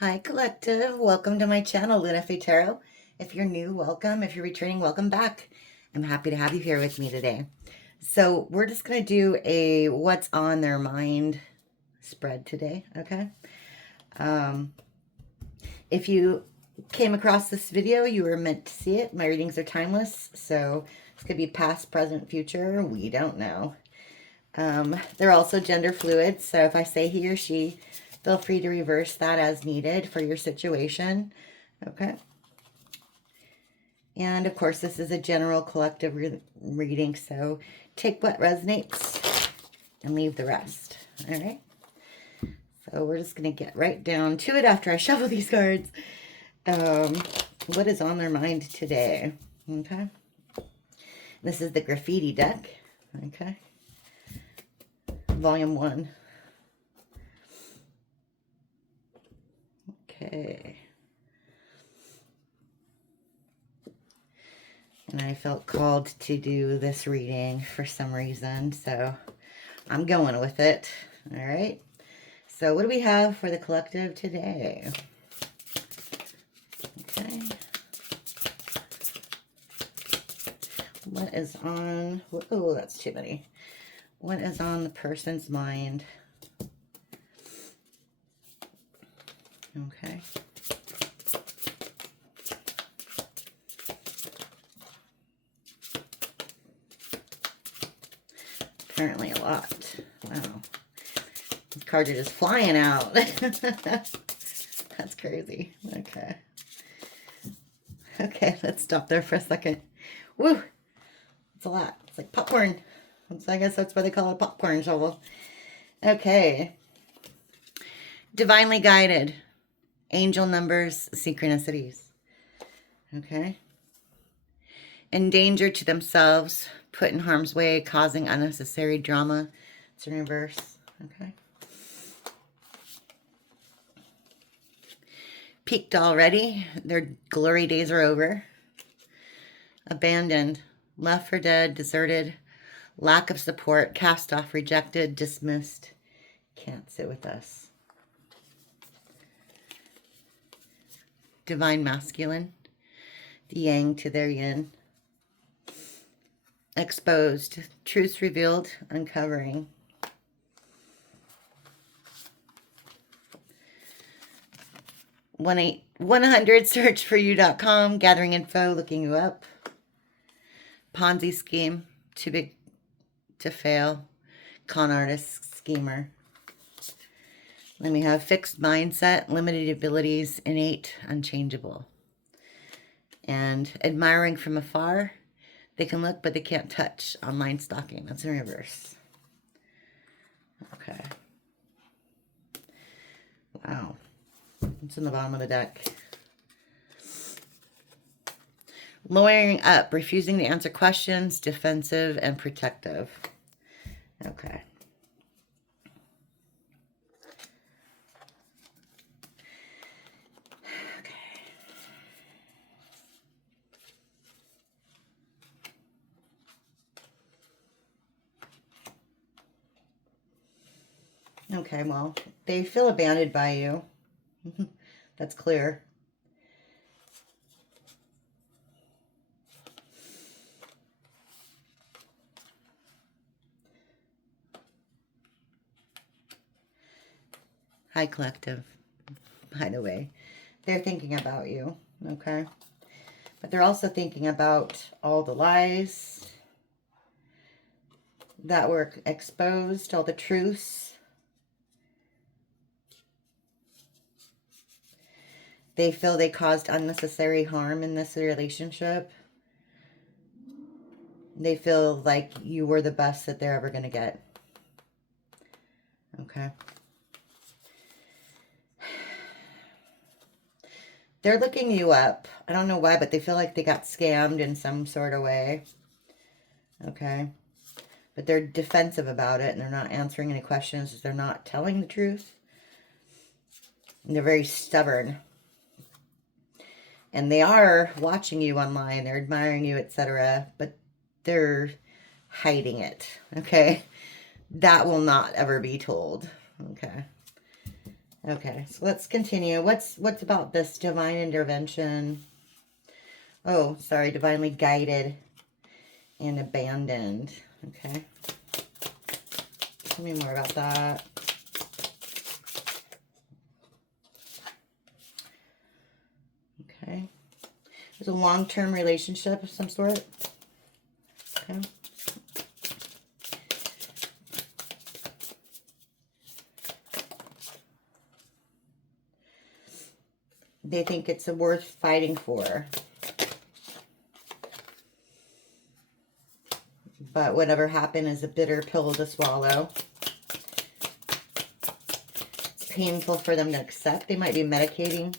Hi Collective, welcome to my channel, LunaFae Tarot. If you're new, welcome. If you're returning, welcome back. I'm happy to have you here with me today. So we're just going to do a what's on their mind spread today, okay? If you came across this video, you were meant to see it. My readings are timeless, so this could be past, present, future. We don't know. They're also gender fluid, so if I say he or she, feel free to reverse that as needed for your situation. Okay. And of course, this is a general collective reading, so take what resonates and leave the rest. All right. So we're just going to get right down to it after I shuffle these cards. What is on their mind today? Okay. This is the graffiti deck. Okay. Volume 1. Okay. And I felt called to do this reading for some reason, so I'm going with it. All right. So what do we have for the collective today? Okay. What is on... Oh, that's too many. What is on the person's mind? Okay. Apparently a lot. Wow. The cards are just flying out. That's crazy. Okay. Okay, let's stop there for a second. Woo! It's a lot. It's like popcorn. So I guess that's why they call it a popcorn shovel. Okay. Divinely guided. Angel numbers, synchronicities. Okay. In danger to themselves, put in harm's way, causing unnecessary drama. It's in reverse. Okay. Peaked already. Their glory days are over. Abandoned. Left for dead. Deserted. Lack of support. Cast off. Rejected. Dismissed. Can't sit with us. Divine masculine. The yang to their yin. Exposed. Truths revealed. Uncovering. $1 searchforyou.com. Gathering info. Looking you up. Ponzi scheme. Too big to fail. Con artist. Schemer. Then we have fixed mindset. Limited abilities. Innate. Unchangeable. And admiring from afar. They can look, but they can't touch. Online stalking. That's in reverse. Okay. Wow. It's in the bottom of the deck. Lawyering up. Refusing to answer questions. Defensive and protective. Okay. Okay, well, they feel abandoned by you. That's clear. Hi, collective. By the way, they're thinking about you, okay? But they're also thinking about all the lies that were exposed, all the truths. They feel they caused unnecessary harm in this relationship. They feel like you were the best that they're ever going to get. Okay. They're looking you up. I don't know why, but they feel like they got scammed in some sort of way. Okay. But they're defensive about it, and they're not answering any questions. They're not telling the truth. And they're very stubborn. And they are watching you online. They're admiring you, etc. But they're hiding it. Okay. That will not ever be told. Okay. Okay, so let's continue. What's about this divine intervention? Oh, sorry, divinely guided and abandoned. Okay. Tell me more about that. Okay. There's a long-term relationship of some sort. Okay. They think it's worth fighting for. But whatever happened is a bitter pill to swallow. It's painful for them to accept. They might be medicating.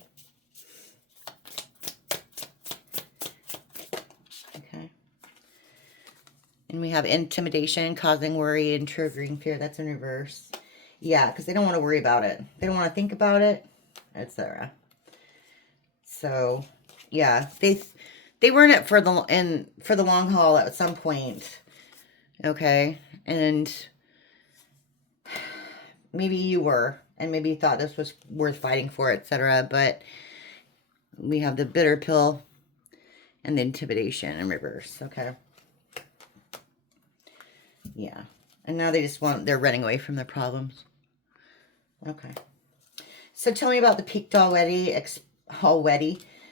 Okay. And we have intimidation, causing worry, and triggering fear. That's in reverse. Yeah, because they don't want to worry about it. They don't want to think about it, etc. So, yeah, they were in it for the long haul at some point. Okay, and maybe you were, and maybe you thought this was worth fighting for, etc. But we have the bitter pill and the intimidation in reverse. Okay. Yeah, and now they're running away from their problems. Okay. So tell me about the peaked already.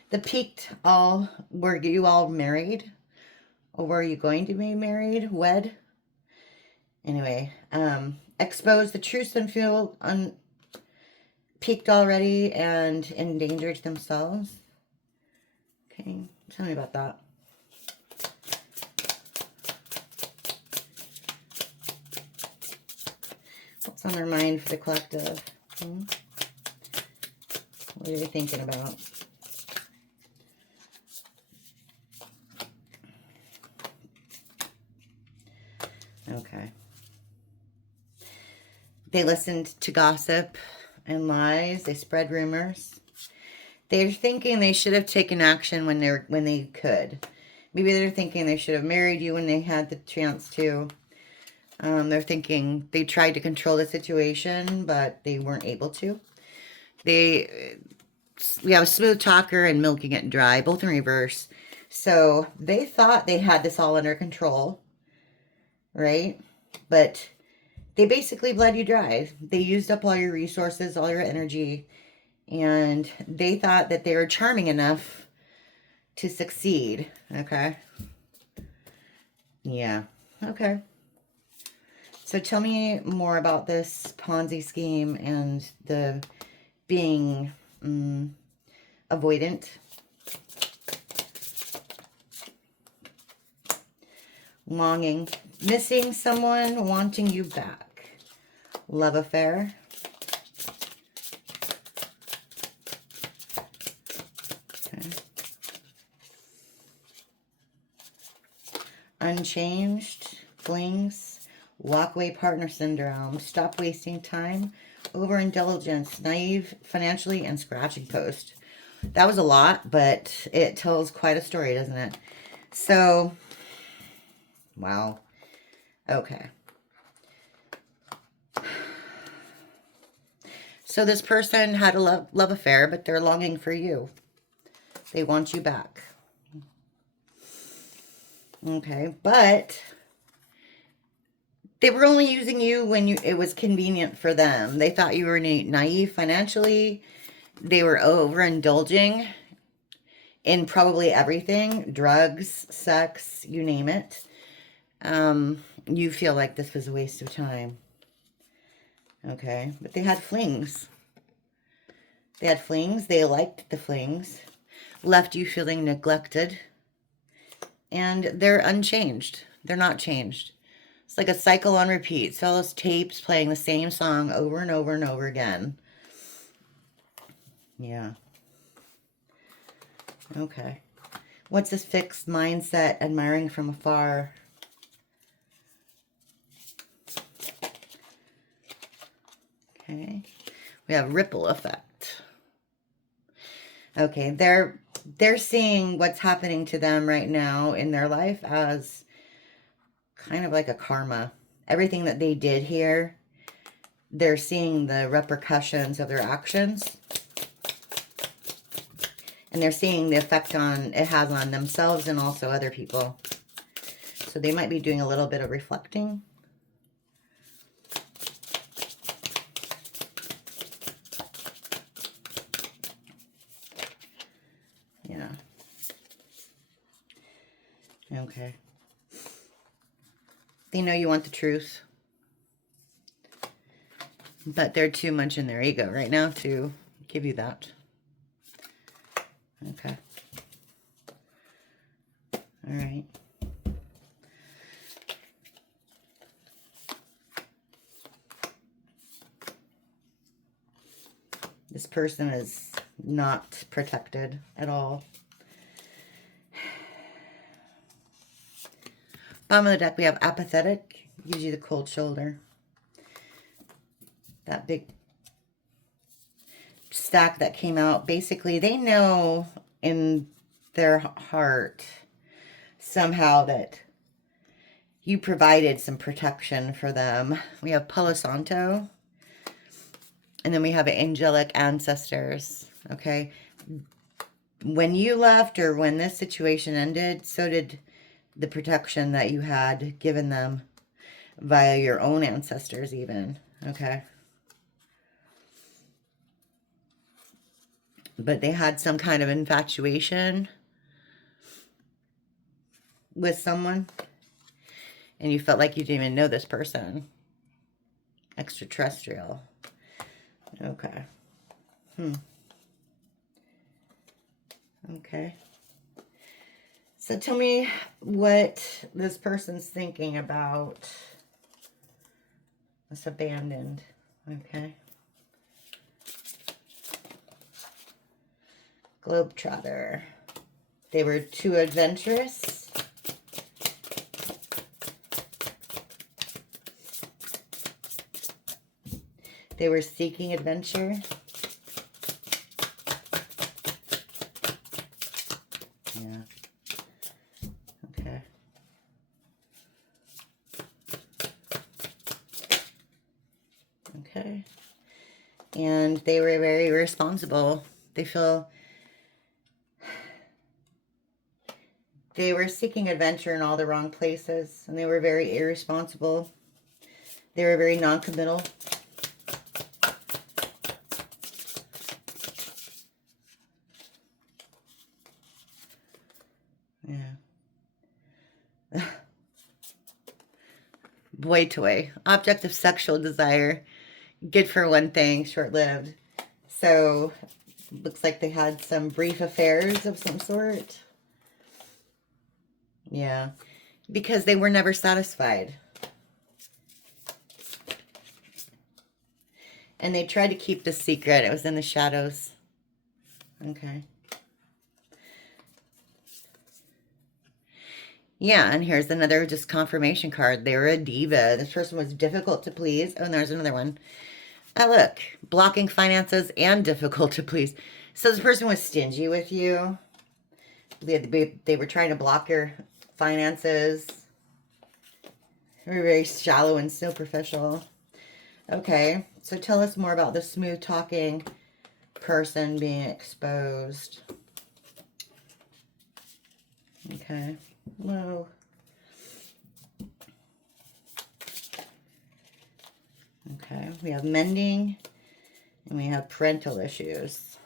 The peaked were you all married? Or were you going to be married? Wed? Anyway, expose the truth and feel peaked already and endangered themselves. Okay, tell me about that. What's on their mind for the collective? What are they thinking about? Okay. They listened to gossip and lies. They spread rumors. They're thinking they should have taken action when they could. Maybe they're thinking they should have married you when they had the chance to. They're thinking they tried to control the situation, but they weren't able to. We have a smooth talker and milking it dry, both in reverse. So they thought they had this all under control, right? But they basically bled you dry. They used up all your resources, all your energy, and they thought that they were charming enough to succeed. Okay. Yeah. Okay. So tell me more about this Ponzi scheme and the being avoidant. Longing. Missing someone, wanting you back. Love affair. Okay. Unchanged. Flings. Walkaway partner syndrome. Stop wasting time. Overindulgence. Naive financially and scratching post. That was a lot, but it tells quite a story, doesn't it? So, wow. Okay. So this person had a love affair, but they're longing for you. They want you back. Okay, but they were only using you when it was convenient for them. They thought you were naive financially. They were overindulging in probably everything. Drugs, sex, you name it. You feel like this was a waste of time. Okay, but they had flings. They had flings. They liked the flings. Left you feeling neglected. And they're unchanged. They're not changed. It's like a cycle on repeat. So all those tapes playing the same song over and over and over again. Yeah. Okay. What's this fixed mindset, admiring from afar? Okay. We have ripple effect. Okay, they're seeing what's happening to them right now in their life as kind of like a karma. Everything that they did here they're seeing the repercussions of their actions. And they're seeing the effect it has on themselves and also other people. So they might be doing a little bit of reflecting. Yeah. Okay. They know you want the truth. But they're too much in their ego right now to give you that. Okay. All right. This person is not protected at all. Bottom of the deck, we have apathetic. Gives you the cold shoulder. That big stack that came out. Basically, they know in their heart somehow that you provided some protection for them. We have Palo Santo. And then we have angelic ancestors, okay? When you left or when this situation ended, so did the protection that you had given them via your own ancestors even, okay? But they had some kind of infatuation with someone, and you felt like you didn't even know this person. Extraterrestrial. Okay. Okay. So tell me what this person's thinking about this abandoned. Okay. Globetrotter. They were too adventurous. They were seeking adventure. Yeah. Okay. Okay. And they were very responsible. They feel they were seeking adventure in all the wrong places, and they were very irresponsible. They were very non-committal. Yeah. Boy toy. Object of sexual desire. Good for one thing, short-lived. So, looks like they had some brief affairs of some sort. Yeah. Because they were never satisfied. And they tried to keep the secret. It was in the shadows. Okay. Yeah, and here's another just confirmation card. They were a diva. This person was difficult to please. Oh, and there's another one. Oh, look. Blocking finances and difficult to please. So this person was stingy with you. They were trying to block your finances. They were very shallow and superficial. Okay, so tell us more about the smooth-talking person being exposed. Okay. Whoa. Okay, we have mending, and we have parental issues.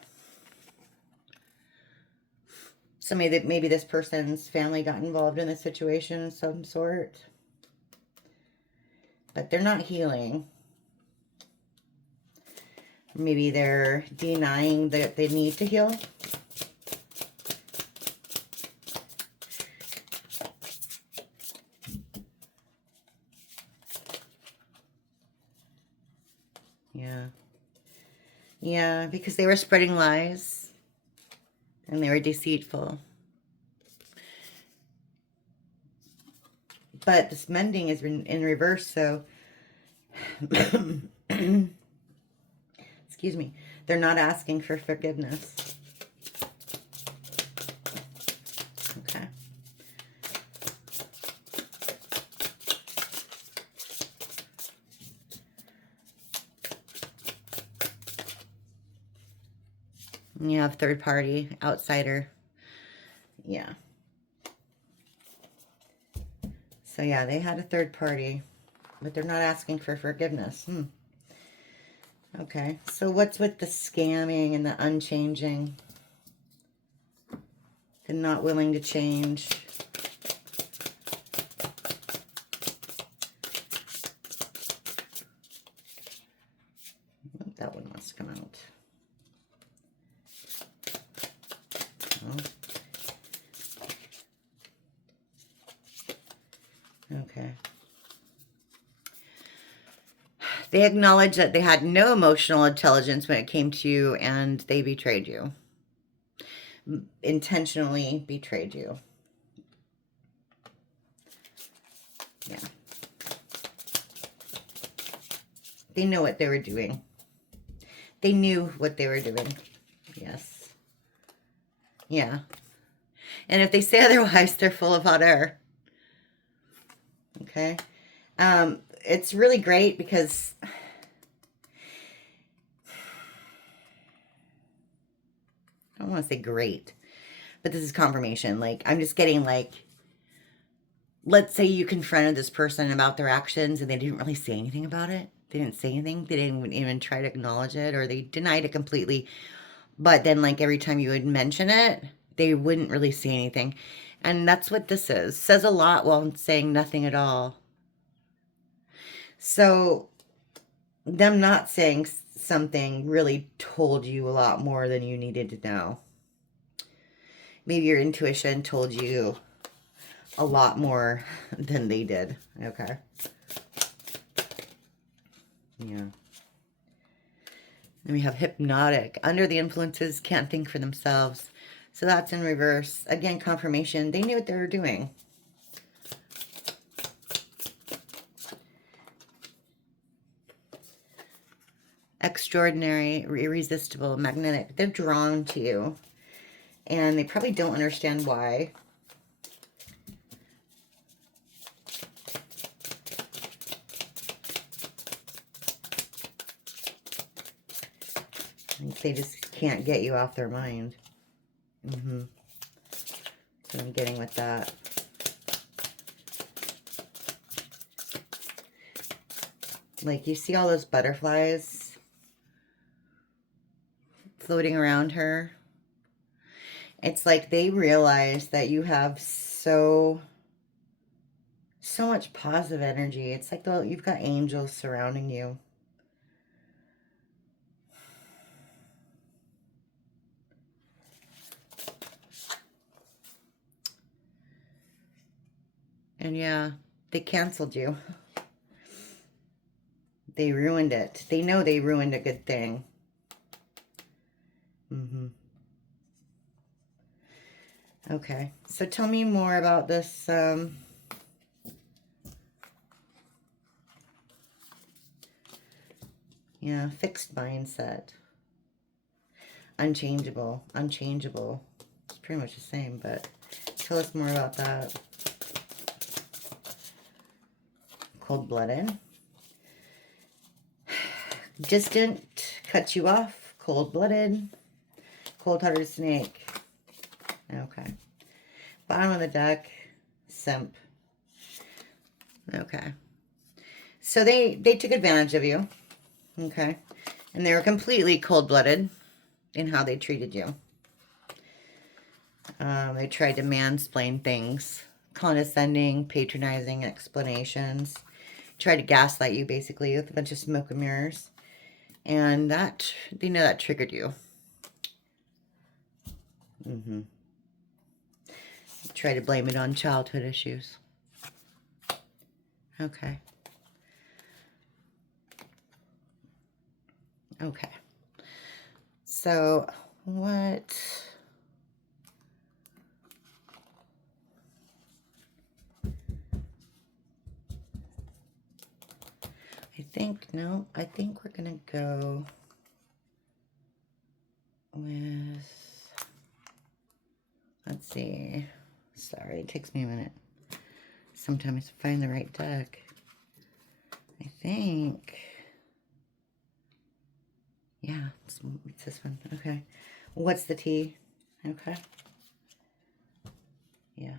So maybe this person's family got involved in a situation of some sort. But they're not healing. Maybe they're denying that they need to heal. Yeah. Yeah, because they were spreading lies. And they were deceitful. But this mending is in reverse, so... Excuse me. They're not asking for forgiveness. Okay. And you have third party, outsider. Yeah. So yeah, they had a third party, but they're not asking for forgiveness. Okay, so what's with the scamming and the unchanging? The not willing to change. That one must come out. Oh. Okay. They acknowledge that they had no emotional intelligence when it came to you, and they betrayed you. Intentionally betrayed you. Yeah. They know what they were doing. They knew what they were doing. Yes. Yeah. And if they say otherwise, they're full of hot air. Okay. It's really great because I don't want to say great, but this is confirmation. Like, I'm just getting like, let's say you confronted this person about their actions and they didn't really say anything about it. They didn't say anything. They didn't even try to acknowledge it, or they denied it completely. But then, like, every time you would mention it, they wouldn't really say anything. And that's what this is. Says a lot while saying nothing at all. So them not saying something really told you a lot more than you needed to know. Maybe your intuition told you a lot more than they did. Okay. Yeah. Then we have hypnotic. Under the influences, can't think for themselves. So that's in reverse. Again, confirmation. They knew what they were doing. Extraordinary, irresistible, magnetic. They're drawn to you. And they probably don't understand why. They just can't get you off their mind. So I'm getting with that. Like, you see all those butterflies floating around her? It's like they realize that you have so much positive energy. It's like you've got angels surrounding you. And yeah, they canceled you. They ruined it. They know they ruined a good thing. Okay, so tell me more about this. Yeah, fixed mindset. Unchangeable. Unchangeable. It's pretty much the same, but tell us more about that. Cold-blooded. Distant, cuts you off. Cold-blooded. Cold-hearted snake. Okay. Bottom of the deck, simp. Okay. So they took advantage of you. Okay. And they were completely cold-blooded in how they treated you. They tried to mansplain things. Condescending, patronizing explanations. Tried to gaslight you, basically, with a bunch of smoke and mirrors. And that, they know that triggered you. Try to blame it on childhood issues. Okay. Okay. So, what... I think we're going to go with, let's see. Sorry, it takes me a minute sometimes to find the right deck. I think, yeah, it's this one. Okay. What's the T? Okay. Yeah.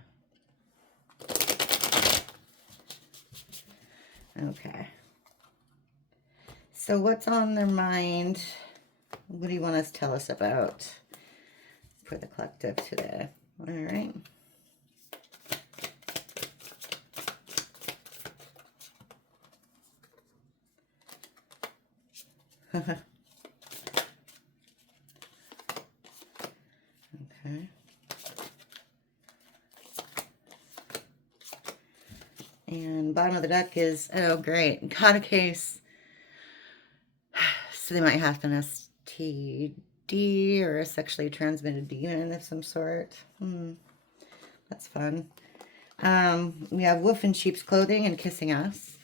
Okay. So what's on their mind? What do you want us to tell us about for the collective today? All right. Okay. And bottom of the deck is, oh great, got a case. So they might have an STD or a sexually transmitted demon of some sort. That's fun. We have wolf in sheep's clothing and kissing us.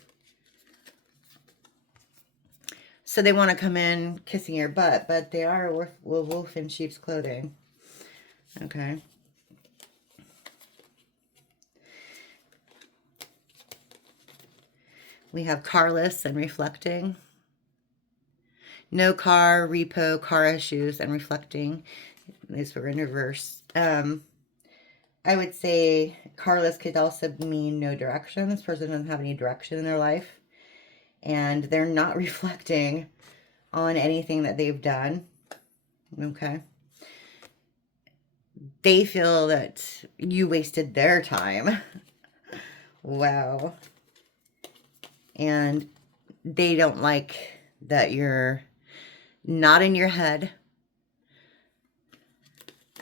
So they want to come in kissing your butt, but they are a wolf in sheep's clothing. Okay. We have carless and reflecting. No car, repo, car issues, and reflecting. These were in reverse. I would say carless could also mean no direction. This person doesn't have any direction in their life. And they're not reflecting on anything that they've done. Okay. They feel that you wasted their time. Wow. And they don't like that you're not in your head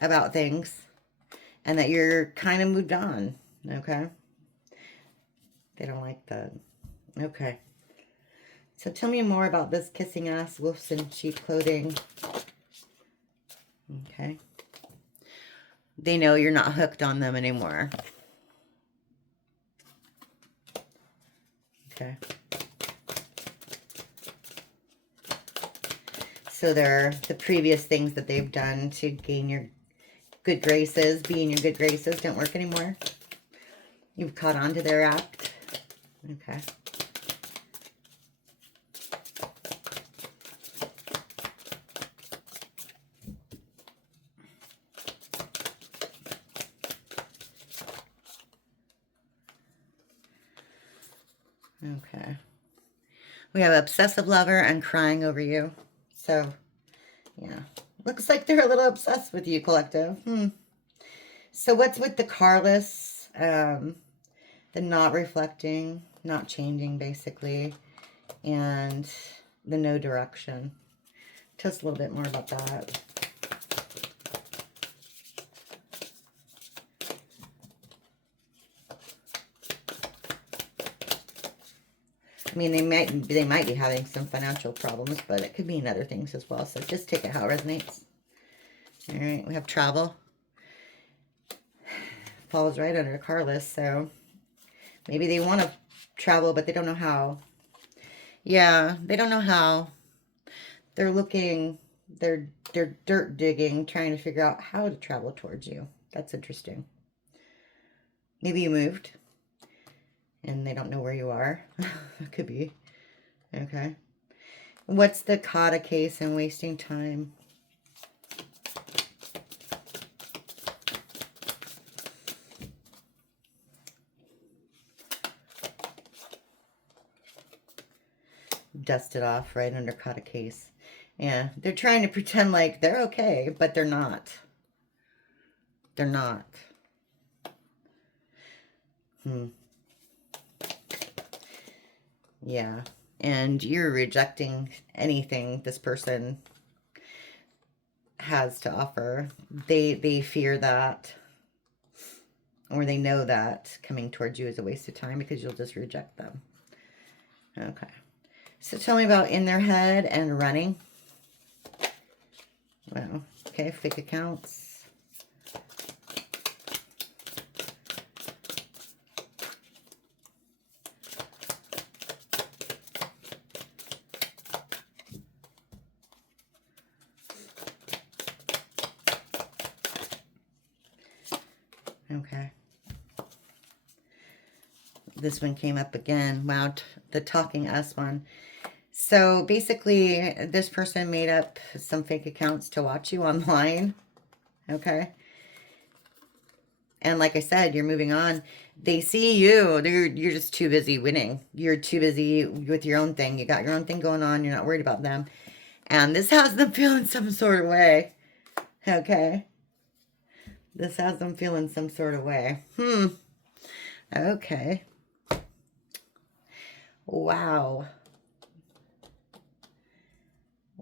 about things and that you're kind of moved on. Okay. They don't like that. Okay. So tell me more about this kissing ass, wolves in sheep clothing. Okay. They know you're not hooked on them anymore. Okay. So they're the previous things that they've done to gain your good graces, be in your good graces, don't work anymore. You've caught on to their act. Okay. Okay. We have obsessive lover and crying over you. So, yeah. Looks like they're a little obsessed with you, collective. So what's with the carless, the not reflecting, not changing, basically, and the no direction? Tell us a little bit more about that. I mean, they might be having some financial problems, but it could mean other things as well. So just take it how it resonates. All right, we have travel. Falls right under carless, so maybe they want to travel, but they don't know how. Yeah, they don't know how. They're looking, they're dirt digging, trying to figure out how to travel towards you. That's interesting. Maybe you moved and they don't know where you are. It could be. Okay. What's the Kata case and wasting time? Dust it off right under Kata case. Yeah, they're trying to pretend like they're okay, but they're not. They're not. Yeah. And you're rejecting anything this person has to offer. They fear that, or they know that coming towards you is a waste of time because you'll just reject them. Okay. So tell me about in their head and running. Wow. Okay, fake accounts. Okay. This one came up again. Wow, the talking us one. So basically, this person made up some fake accounts to watch you online. Okay. And like I said, you're moving on. They see you. You're just too busy winning. You're too busy with your own thing. You got your own thing going on. You're not worried about them. And this has them feeling some sort of way. Okay. This has them feeling some sort of way. Okay. Wow.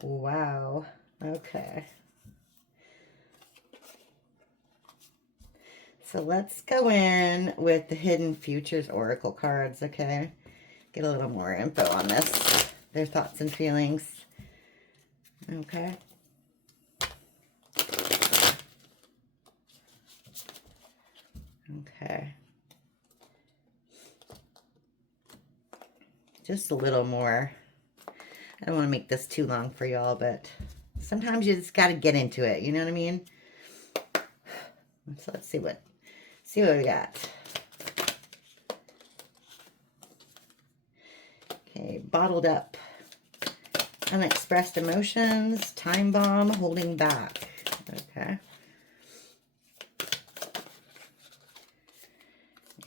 Wow. Okay. So let's go in with the Hidden Futures Oracle cards, okay? Get a little more info on this. Their thoughts and feelings. Okay. Okay. Just a little more. I don't want to make this too long for y'all, but sometimes you just got to get into it. You know what I mean? So let's see what we got. Okay, bottled up. Unexpressed emotions. Time bomb. Holding back. Okay.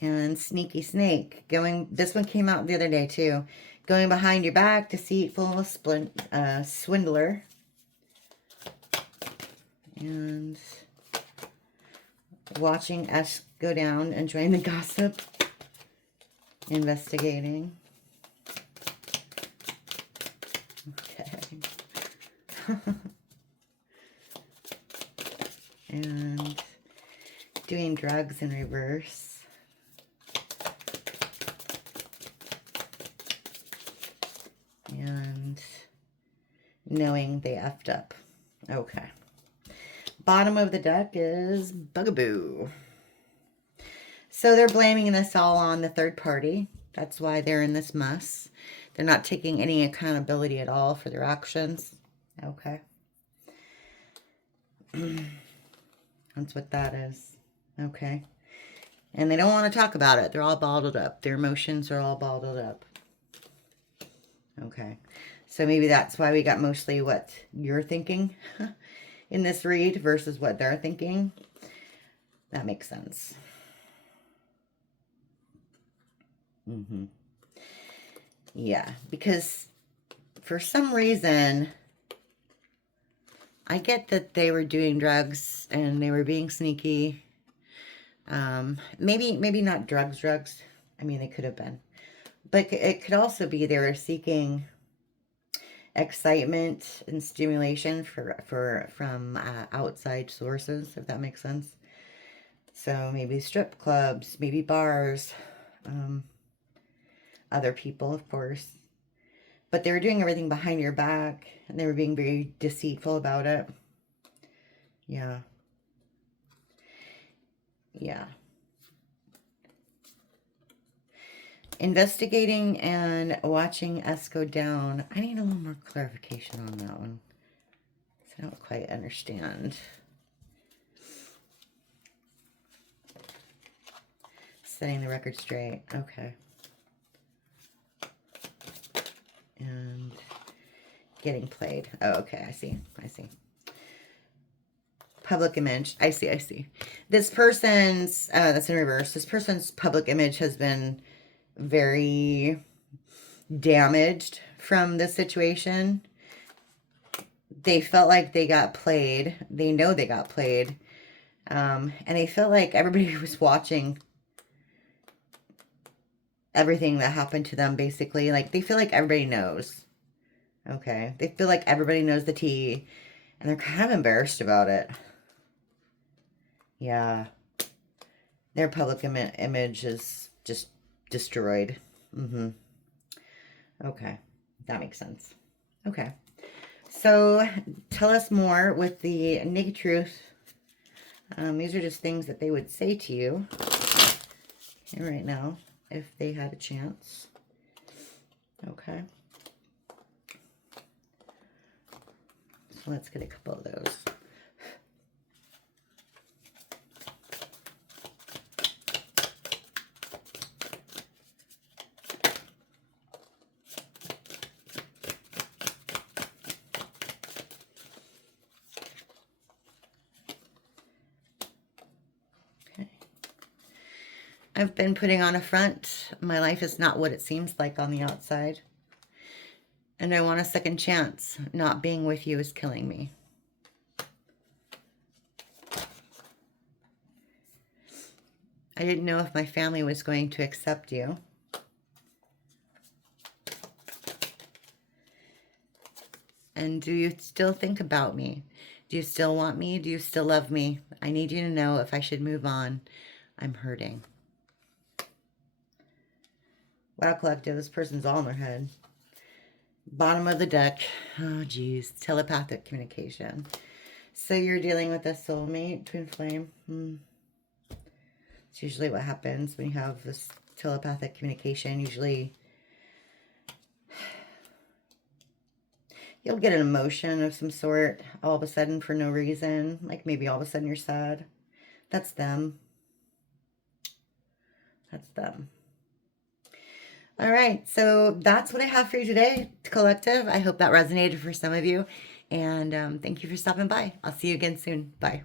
And sneaky snake. This one came out the other day too. Going behind your back. Deceitful. Swindler. And watching us go down. Enjoying the gossip. Investigating. Okay. And doing drugs in reverse. And knowing they effed up. Okay. Bottom of the deck is Bugaboo. So they're blaming this all on the third party. That's why they're in this mess. They're not taking any accountability at all for their actions. Okay. That's what that is. Okay. And they don't want to talk about it. They're all bottled up. Their emotions are all bottled up. Okay. So maybe that's why we got mostly what you're thinking in this read versus what they're thinking. That makes sense. Yeah, because for some reason, I get that they were doing drugs and they were being sneaky. Maybe not drugs. I mean, they could have been. But it could also be they were seeking excitement and stimulation from outside sources, if that makes sense. So maybe strip clubs, maybe bars, other people, of course. But they were doing everything behind your back, and they were being very deceitful about it. Yeah. Yeah. Investigating and watching us go down. I need a little more clarification on that one. I don't quite understand. Setting the record straight. Okay. And getting played. Oh, okay. I see. Public image. I see. This person's, that's in reverse. This person's public image has been very damaged from this situation. They felt like they got played. They know they got played. And they felt like everybody was watching everything that happened to them, basically. Like, they feel like everybody knows. Okay. They feel like everybody knows the tea. And they're kind of embarrassed about it. Yeah. Their public image is just destroyed. Okay. That makes sense. Okay. So, tell us more with the naked truth. These are just things that they would say to you right now, if they had a chance. Okay. So let's get a couple of those. I've been putting on a front. My life is not what it seems like on the outside. And I want a second chance. Not being with you is killing me. I didn't know if my family was going to accept you. And do you still think about me? Do you still want me? Do you still love me? I need you to know if I should move on. I'm hurting. Wow, Collective, this person's all in their head. Bottom of the deck. Oh, geez. Telepathic communication. So you're dealing with a soulmate, twin flame. It's usually what happens when you have this telepathic communication. Usually you'll get an emotion of some sort all of a sudden for no reason. Like maybe all of a sudden you're sad. That's them. That's them. All right, so that's what I have for you today, Collective. I hope that resonated for some of you. And thank you for stopping by. I'll see you again soon. Bye.